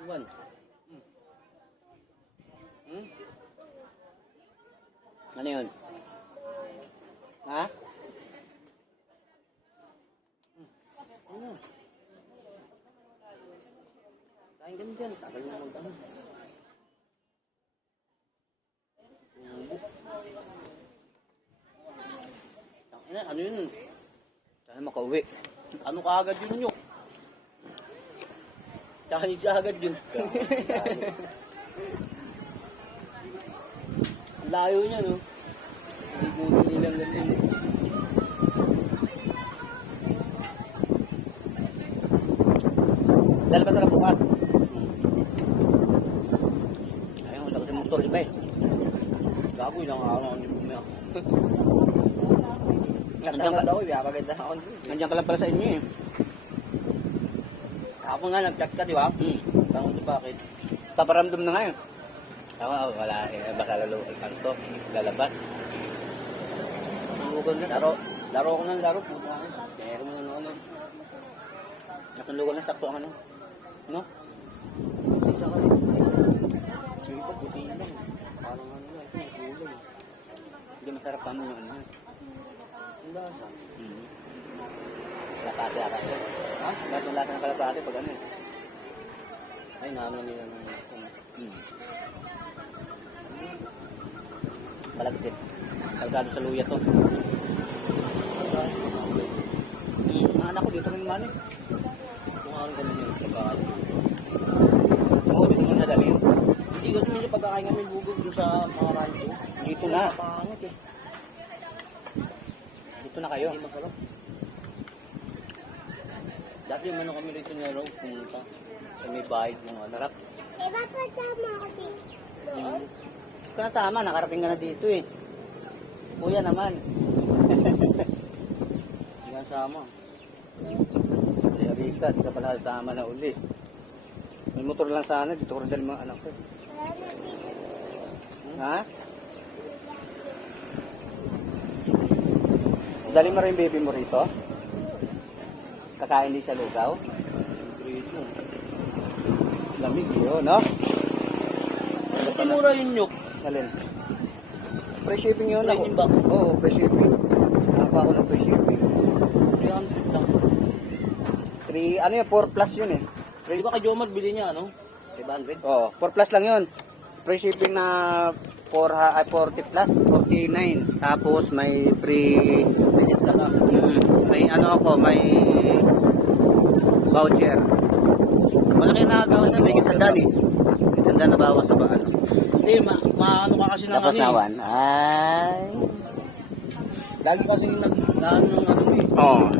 Iwan. Ano yun? Ha? Ano? Kain ka dyan. Tagal mo mag-ano. Ano yun? Sana makauwi. Ano ka agad yun yun? Chinese agad yun. Layo niya, no? Hindi lang ganun. Lalabas na bukas. Ayun, wala kasi motor, di ba eh? Gago, ilang araw ang bumi ako. Nandiyan ka daw, ibabaganda ako. Nandiyan ka lang pala sa inyo eh. Ako nga, nag-chat ka, di ba? Tangon ko bakit? Paparamdam na nga yun. Ako, wala eh. Baka to, lalabas. Laro ko ng laro. Pero mo ano. Nakanlugan na sakto ang ano. No? Isa ka rin. Hindi pa, buti lang. Parang ano lang, kulay. Hindi masarap kami yung ano. Ang lasa. Kalapate ata ito. Ha? Lahat ng kalapate pag ano. Ay, naano nila ng malagkit. Kalgado sa luya to. Mga anak ko dito rin man eh. Kung ano ganun yung pagkakain. Oo, dito mo nadalhin. Hindi ganun yung pagkakain namin bugog doon sa mga rancho. Dito na. Pangit eh. Dito na kayo. Hindi masarap. Dati yung ano kami rito niya raw, pumunta. May bayad ng harap. Eh, ba't masama ako dito? Doon? Kasama, nakarating ka na dito eh. Kuya naman. Hindi kasama. Si Rika, di ka pala kasama na uli. May motor lang sana, dito ko rin dali mga anak ko. Wala na dito. Ha? Dali mo rin baby mo rito? Kakain din sa lugaw? Rito. Lamig yun, no? Ito mura yun nyuk. Alin? Free shipping yun ako. Ba? Oo, free shipping. Nakapa ako ng free shipping. 300 lang. 3, ano yun, 4 plus yun eh. Di ba kay Jomar bili niya, ano? 500? Oo, 4 plus lang yun. Free shipping na 40 plus, 49. Tapos may free, may ano ako, may voucher. Malaki na gawas na, may isandaan eh. Isandaan na bawas sa ba, ano. Hindi, maano ka kasi ng Tapos ano nawan, ay. Lagi kasi nag-ano ng ano eh. Oo.